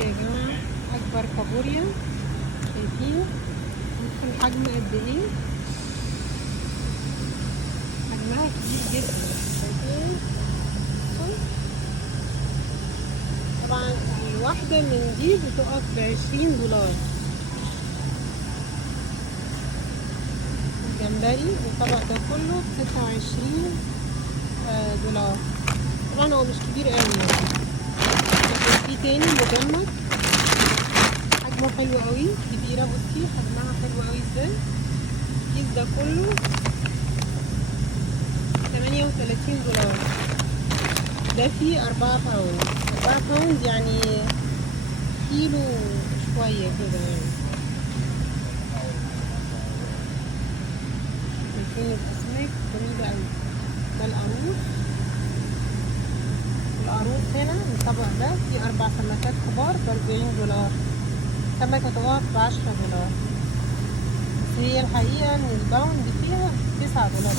يا جماعة أكبر كابوريا، شايفين بصوا الحجم قد ايه؟ حجمها كبير جدا، شايفين؟ بصوا طبعا الواحدة من دي بتقف ب20 دولار. الجمبري الطبق ده كله ب26 دولار. طبعا هو مش كبير قوي يعني. لكن في تاني مجمد حجمه حلو قوي، كبيرة، بصي حجمها حلو قوي ازاي. الكيس ده كله 38 دولار. ده فيه 4 باوند. 4 باوند يعني كيلو شوية كده يعني. شايفين الأسماك جميلة أوي. ده القاروص. القاروص هنا الطبق ده فيه 4 سمكات كبار ب40 دولار. سمكة تقف ب10 دولار. بس هي الحقيقة إن الباوند فيها 9 دولار.